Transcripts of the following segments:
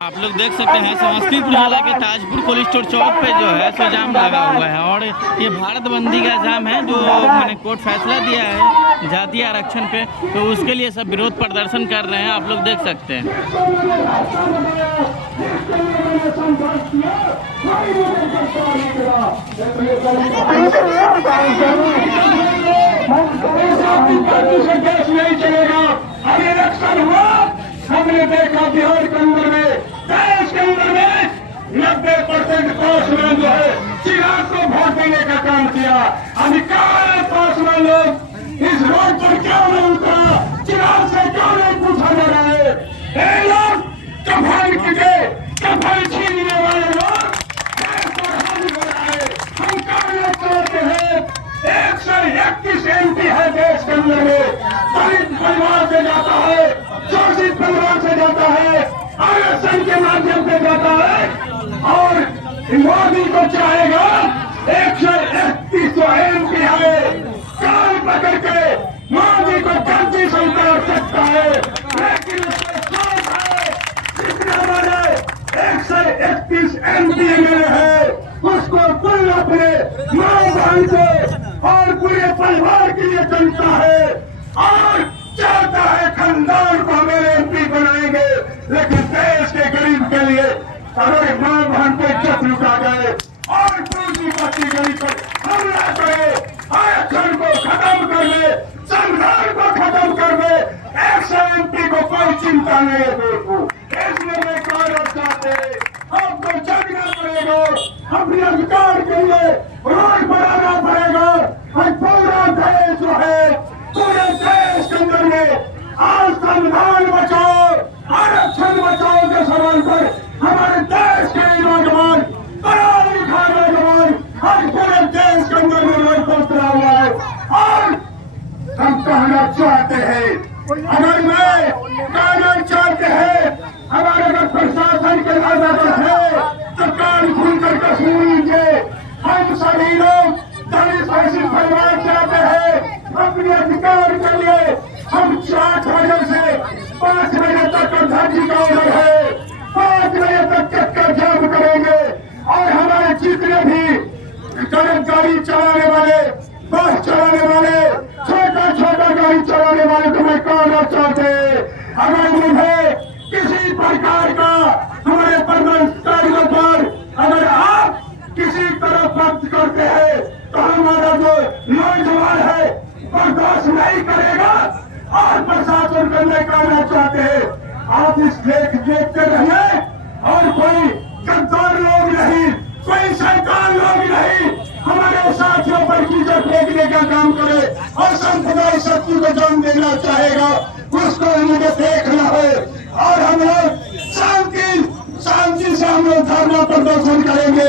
आप लोग देख सकते हैं समस्तीपुर जिला के ताजपुर पुलिस स्टोर चौक पे जो है सो जाम लगा हुआ है और ये भारत बंदी का जाम है जो मैंने कोर्ट फैसला दिया है जातीय आरक्षण पे, तो उसके लिए सब विरोध प्रदर्शन कर रहे हैं। आप लोग देख सकते हैं। हमने देखा बिहार के अंदर में, देश के अंदर में 90% पासवान जो है चिराग को वोट देने का काम किया। अधिकार पासवान लोग इस रोड पर क्यों नहीं उतरा, चिराग से क्यों नहीं पूछा जा रहा है? ये लोग कफन के कफन छीनने वाले लोग देश को हानि हो रहा है। हम कार्य करते हैं। 131 MP है देश के अंदर में, दलित परिवार से जाता है, शोषित परिवार से जाता है, आरक्षण के माध्यम से जाता है और मोदी को चाहेगा 131 MP है, कान पकड़ के मोदी को गद्दी से उतार सकता है। लेकिन जितने हमारे 131 MP है उसको कुल अपने माँ बहन को और पूरे परिवार के लिए चलता है और चाहता है खानदान को मेरे MP बनाएंगे। लेकिन देश के गरीब के लिए हमारे मां बहन पे इज्जत लुटा गए और पूंजीपति गरीब पर हमला करे, आरक्षण को खत्म कर दे, संविधान को खत्म कर दे। 100 MP को कोई चिंता नहीं है देखो। इसलिए मैं कहना चाहते आपको जगना पड़ेगा, अपने अधिकार के लिए रोड बनाना पड़ेगा और पूरा देश जो है, पूरे देश के अंदर में आज संविधान बचाओ आरक्षण बचाओ के सवाल पर हमारे देश के नौजवान, पढ़ा लिखा नौजवान आज पूरे देश के अंदर में रोड पर उतरा हुआ है। और हम कहना चाहते हैं, अगर मैं कहना चाहते हैं, हमारे अगर प्रशासन के आदत है तो कान खुल कर सुन लीजिए। हम सभी लोग दलित शोषित परिवार चाहते हैं अपने अधिकार के लिए। हम 4 बजे से 5 बजे तक धरती का ऑर्डर है, 5 बजे तक चक्कर जाम करेंगे और हमारे जितने भी गाड़ी चलाने वाले, बस चलाने वाले, छोटा गाड़ी चलाने वाले को मैं कहना चाहते हैं, अगर मुझे किसी प्रकार का हमारे कर्मचारियों पर अगर आप किसी तरह प्राप्त करते हैं तो हमारा जो नौजवान है बर्दाश्त नहीं करेगा और प्रशासन को मैं कहना चाहते हैं, आप इस लेख देखते रहिए और कोई गद्दार लोग नहीं, कोई शैतान लोग नहीं हमारे साथियों पर कीचड़ फेंकने का काम करे और सांप्रदायिक शक्ति को जन्म देना चाहेगा उसको मुझे देखना है। और हम लोग शांति से हम लोग धरना प्रदर्शन करेंगे।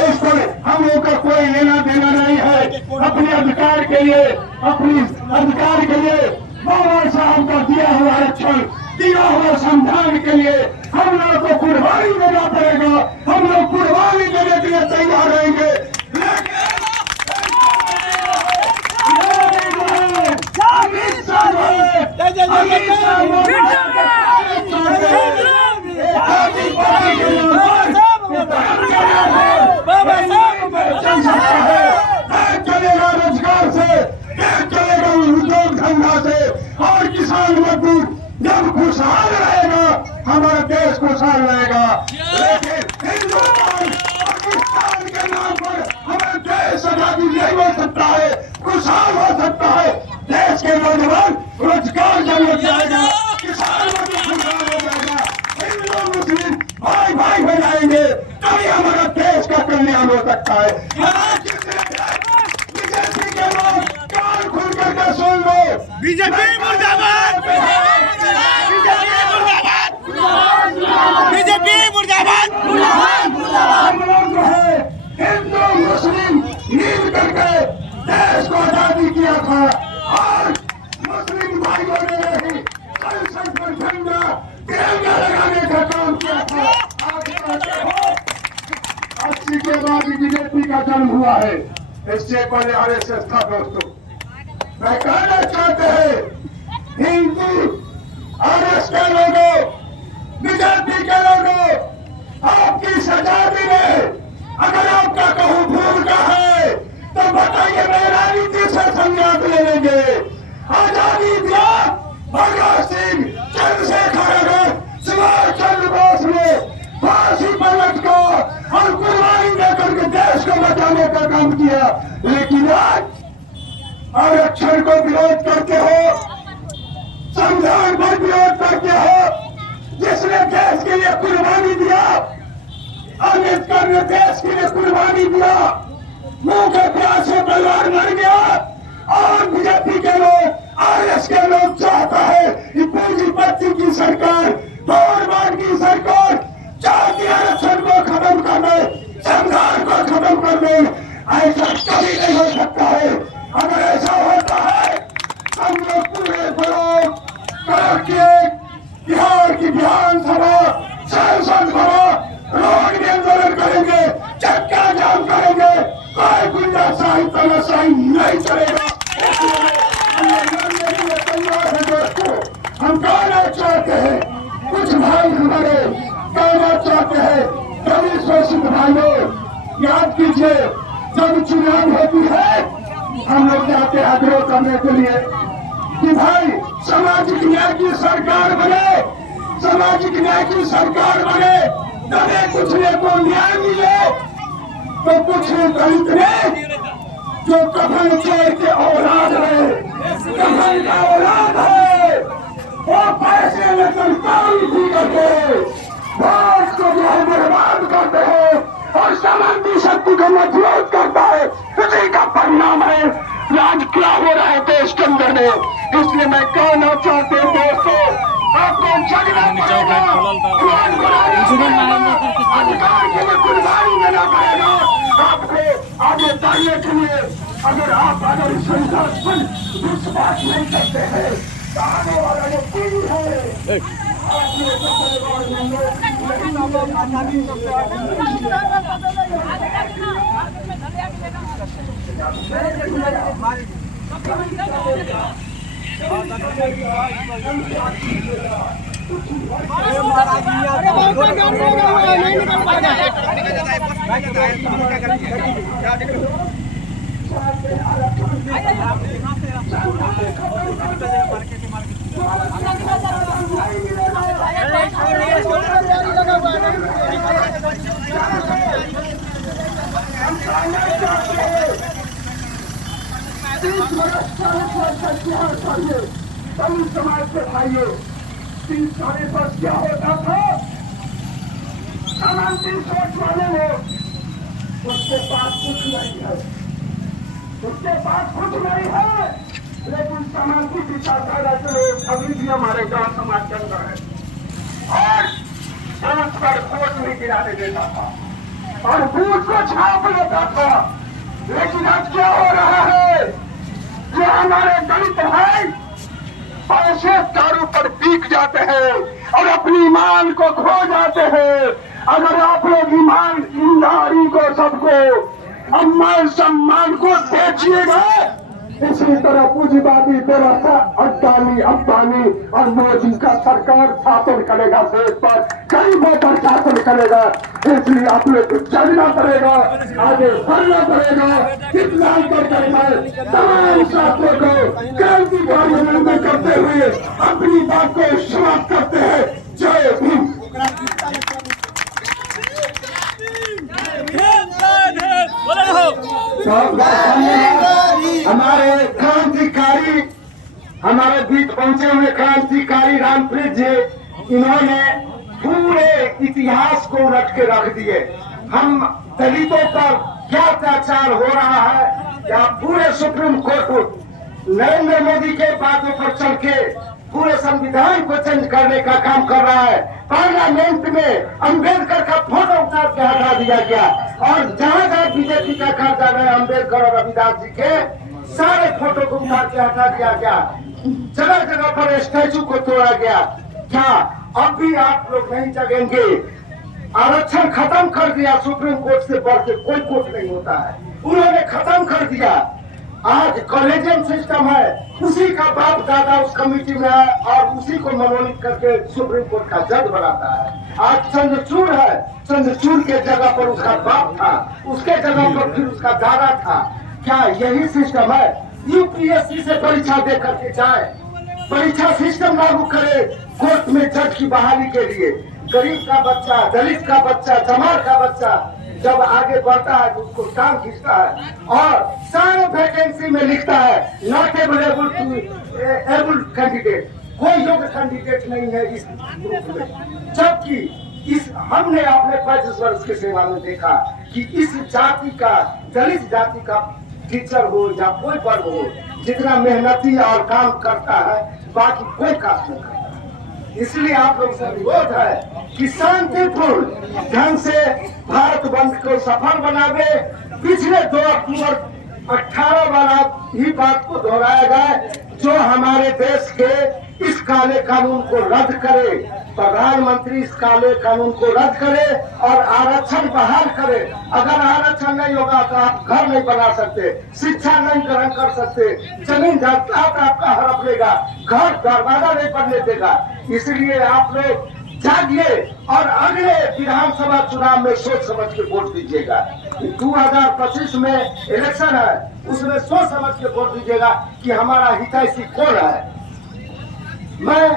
इस पर हम लोग का कोई लेना देना नहीं है। अपने अधिकार के लिए, अपनी अधिकार के लिए बाबा साहब का दिया हुआ आरक्षण, दिया हुआ संविधान के लिए हम लोग को कुर्बानी देना पड़ेगा। हम लोग कुर्बानी देने के लिए तैयार रहेंगे। चलेगा रोजगार से, चलेगा उद्योग धंधा से और किसान मजदूर जब खुशहाल रहेगा हमारा देश खुशहाल रहेगा। लेकिन हिंदुस्तान पाकिस्तान के नाम पर हमारा देश आजादी नहीं हो सकता है, खुशहाल हो सकता है। देश के नौजवान रोजगार जरूर जाएगा, किसान मजदूर खुशहाल हो जाएगा, हिंदू मुस्लिम भाई भाई हो जाएंगे, तभी हमारा देश का कल्याण हो सकता है। बीजेपी के लोग कान खुल करके सुन लो, बीजेपी मुर्दाबाद, बीजेपी मुर्दाबाद। हम लोग जो है हिंदू मुस्लिम मिल करके देश को आजादी किया था और मुस्लिम भाइयों ने ही संसद पर झंडा तिरंगा लगाने का काम किया था। 80 के बाद बीजेपी का जन्म हुआ है, इससे पहले RSS था। दोस्तों मैं कहना चाहते हैं हिंदू RSS के लोगों, बीजेपी के लोगों, गिराने का काम किया। लेकिन आज आरक्षण को विरोध करते हो, संविधान पर विरोध करते हो। जिसने देश के लिए कुर्बानी दिया, अम्बेडकर ने देश के लिए कुर्बानी दिया, मुंह के प्यासे परिवार मर गया। और बीजेपी के लोग, आरएस के लोग चाहता है कि पूंजीपति की सरकार, गवर्नमेंट की सरकार जाति आरक्षण को खत्म कर दे, संविधान को खत्म कर दे। ऐसा कभी नहीं हो सकता है। अगर ऐसा होता है, हम लोग पूरे करोड़ के बिहार की विधानसभा, संसद भवन, रोड में आंदोलन करेंगे, चक्का जाम करेंगे, कोई गुंडाशाही तनाशाही नहीं चलेगा। हम कहना चाहते हैं, कुछ भाई हमारे कहना चाहते हैं, कभी शोषित भाइयों याद कीजिए, जब चुनाव होती है हम लोग जाते हैं आग्रह करने के लिए कि भाई सामाजिक न्याय की सरकार बने, सामाजिक न्याय की सरकार बने, तभी कुछ ने को न्याय मिले। तो कुछ दलित ने जो कफन चोर के औलाद है, कफन का औलाद है, वो पैसे लेकर काम भी करते हैं, वोट को जो है बर्बाद करते हैं और समांती शक्ति को मजबूत करता है। इसी का परिणाम है आज क्या हो रहा है देश के अंदर में। इसलिए मैं कहना चाहते हूँ दोस्तों, आपको जगना पड़ेगा, अधिकार के लिए कुर्बानी देना पड़ेगा आपको आगे बढ़ने के लिए। अगर संसद पर विश्वास नहीं करते हैं तो आने वाला जो पीढ़ी है समाज के भाइयों 30-40 वर्ष क्या होता था, समांती सोच वाले लोग, उसके पास कुछ नहीं है, उसके पास कुछ नहीं है, लेकिन समांती विचारधारा के लोग अभी भी हमारे गांव समाज के अंदर है और बूथ पर वोट नहीं गिराने देता था और बूथ को छाप लेता था। लेकिन आज क्या हो रहा है, जो हमारे दलित भाई पैसे दारू पर बिक जाते हैं और अपनी ईमान को खो जाते हैं। अगर आप लोग ईमानदारी को, सबको सम्मान सम्मान को बेचिएगा, इसी तरह पूंजीवादी व्यवस्था अडानी अंबानी और मोदी का सरकार शासन करेगा, देश पर गरीबों पर शासन करेगा। इसलिए आप लोग को चलना पड़ेगा, आगे बढ़ना पड़ेगा। कितना करना है, तमाम छात्रों को क्रांतिकारी निर्णय करते हुए अपनी बात को समाप्त करते हैं। जय भीम। हमारे क्रांतिकारी, हमारे बीच पहुंचे हुए क्रांतिकारी रामप्रीत जी, इन्होंने पूरे इतिहास को उलट के रख दिए। हम दलितों पर क्या अत्याचार हो रहा है, या पूरे सुप्रीम कोर्ट नरेंद्र मोदी के बातों पर चल के पूरे संविधान को चेंज करने का काम कर रहा है। पार्लियामेंट में अंबेडकर का फोटो उतार के हटा दिया गया और जहां जहां बीजेपी का खर्च आ रहा है, अंबेडकर और रविदास जी के सारे फोटो को उतार के हटा दिया गया। जगह जगह पर स्टैचू को तोड़ा गया। क्या अब भी आप लोग नहीं जगेंगे? आरक्षण खत्म कर दिया, सुप्रीम कोर्ट से बढ़ के कोई कोर्ट नहीं होता है, उन्होंने खत्म कर दिया। आज कॉलेजियम सिस्टम है, उसी का बाप दादा उस कमेटी में है और उसी को मनोनीत करके सुप्रीम कोर्ट का जज बनाता है। आज चंद्रचूड़ है, चंद्रचूड़ के जगह पर उसका बाप था, उसके जगह पर फिर उसका दादा था। क्या यही सिस्टम है? यूपीएससी से परीक्षा दे करके जाए, परीक्षा सिस्टम लागू करे कोर्ट में जज की बहाली के लिए। गरीब का बच्चा, दलित का बच्चा, जमात का बच्चा जब आगे बढ़ता है तो उसको टांग खींचता है और सारे वैकेंसी में लिखता है not able to able candidate, कोई योग्य कैंडिडेट नहीं है इस ग्रुप में। जबकि इस हमने अपने 35 वर्ष की सेवा में देखा कि इस जाति का, दलित जाति का टीचर हो या कोई वर्ग हो, जितना मेहनती और काम करता है बाकी कोई काम नहीं करता। इसलिए आप लोग से अनुरोध है कि शांतिपूर्ण ढंग से भारत बंद को सफल बनावे। पिछले 2 अक्टूबर 18 वाला ही बात को दोहराया जाए, जो हमारे देश के इस काले कानून को रद्द करे, प्रधानमंत्री इस काले कानून को रद्द करे और आरक्षण बहाल करे। अगर आरक्षण नहीं होगा तो आप घर नहीं बना सकते, शिक्षा नहीं ग्रहण कर सकते, जमीन जायदाद आपका हड़प लेगा, घर दरवाजा नहीं बनने देगा। इसलिए आप लोग जागिए और अगले विधानसभा चुनाव में सोच समझ के वोट दीजिएगा। 2025 में इलेक्शन है, उसमें सोच समझ के वोट दीजिएगा कि हमारा हितैषी कौन है। मैं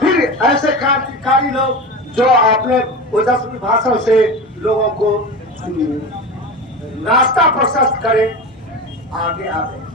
फिर ऐसे क्रांतिकारी लोग जो अपने ओजस्वी भाषण से लोगों को रास्ता प्रशस्त करें, आगे आवे।